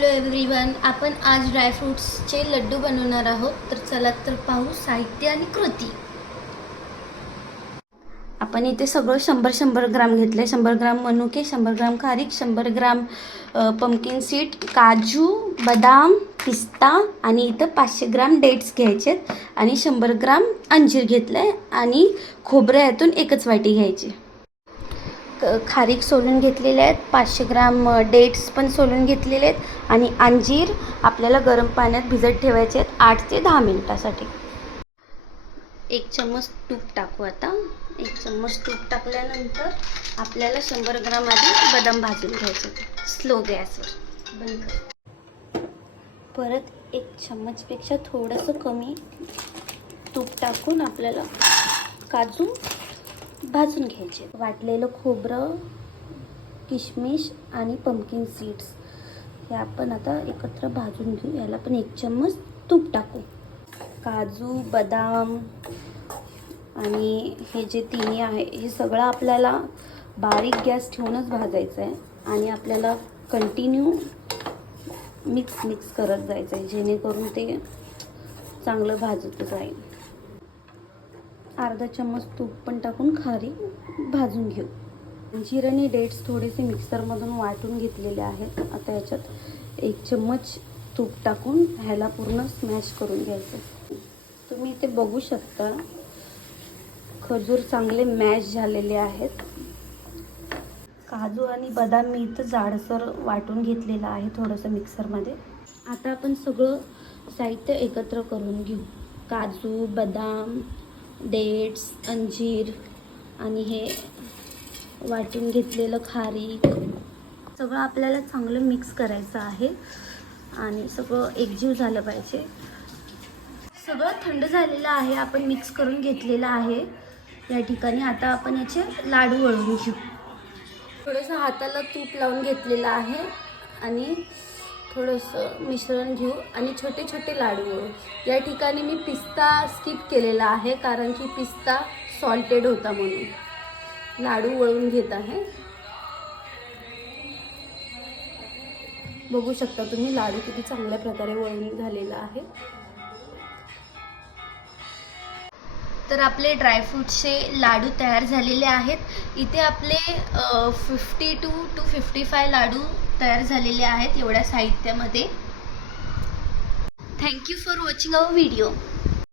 Hello everyone, आपण आज ड्रायफ्रूट्सचे लड्डू बनवणार आहोत. तर चला तर पाहू साहित्य आणि कृती. आपण इथे सगळं 100 ग्राम घेतले. 100 ग्राम मनुके, 100 ग्राम खारीक, 100 ग्राम पंपकिन सीड, काजू, बदाम, पिस्ता आणि इथं 500 ग्राम डेट्स घ्यायचेत आणि 100 ग्राम अंजीर घेतलंय आणि खोबऱ्यातून एकच वाटी घ्यायची. खारीक सोलून घेतलेले आहेत, 500 ग्राम डेट्स पण सोलून घेतलेले आहेत आणि अंजीर आपल्याला गरम पाण्यात भिजत ठेवायचे आहेत 8 ते 10 मिनिटासाठी. 1 चम्मच तूप टाकू. आता 1 चम्मच तूप टाकल्यानंतर आपल्याला 100 ग्राम आधी बदाम भाजून घ्यायचे स्लो गॅसवर. बंद कर. परत 1 चम्मचपेक्षा थोडंसं कमी तूप टाकून आपल्याला काजू भाजून घ्यायचे. वाटलेलं खोबरं, किशमिश आणि पंपकिन सीड्स हे आपण आता एकत्र भाजून घेऊ. याला पण 1 चम्मच तूप टाकू. काजू, बदाम आणि हे जे तिन्ही आहे हे सगळं आपल्याला बारीक गॅस ठेवूनच भाजायचं आहे आणि आपल्याला कंटिन्यू मिक्स करत जायचं आहे जेणेकरून ते चांगलं भाजत जाईल. अर्धा चम्मच तूप पण टाकून खारीक भाजून घेऊ. अंजीर आणि डेट्स थोडेसे मिक्सरमधून वाटून घेतलेले आहेत. आता याच्यात 1 चम्मच तूप टाकून ह्याला पूर्ण स्मॅश करून घ्यायचं. तुम्ही इथे बघू शकता खजूर चांगले मॅश झालेले आहेत. काजू आणि बदाम मी इथं जाडसर वाटून घेतलेलं आहे थोडंसं मिक्सरमध्ये. आता आपण सगळं साहित्य एकत्र करून घेऊ. काजू, बदाम, डेट्स, अंजीर आणि हे वाटून घेतलेलं खारीक सगळं आपल्याला चांगलं मिक्स करायचं आहे आणि सगळं एकजीव झालं पाहिजे. सगळं थंड झालेलं आहे, आपण मिक्स करून घेतलेलं आहे या ठिकाणी. आता आपण याचे लाडू वळवून घेऊ. थोडंसं हाताला तूप लावून घेतलेलं आहे आणि थोडंसं मिश्रण घेऊ आणि छोटे छोटे लाडू वळू. या ठिकाणी मी पिस्ता स्किप केलेला आहे कारण की पिस्ता सॉल्टेड होता म्हणून. लाडू वळून घेत आहे. बघू शकता तुम्ही लाडू किती चांगल्या प्रकारे वळून झालेला आहे. तर आपले ड्रायफ्रूटचे लाडू तयार झालेले आहेत. इथे आपले 52 to 55 लाडू तयार झालेले आहेत एवढ्या साहित्यामध्ये. Thank you for watching our video.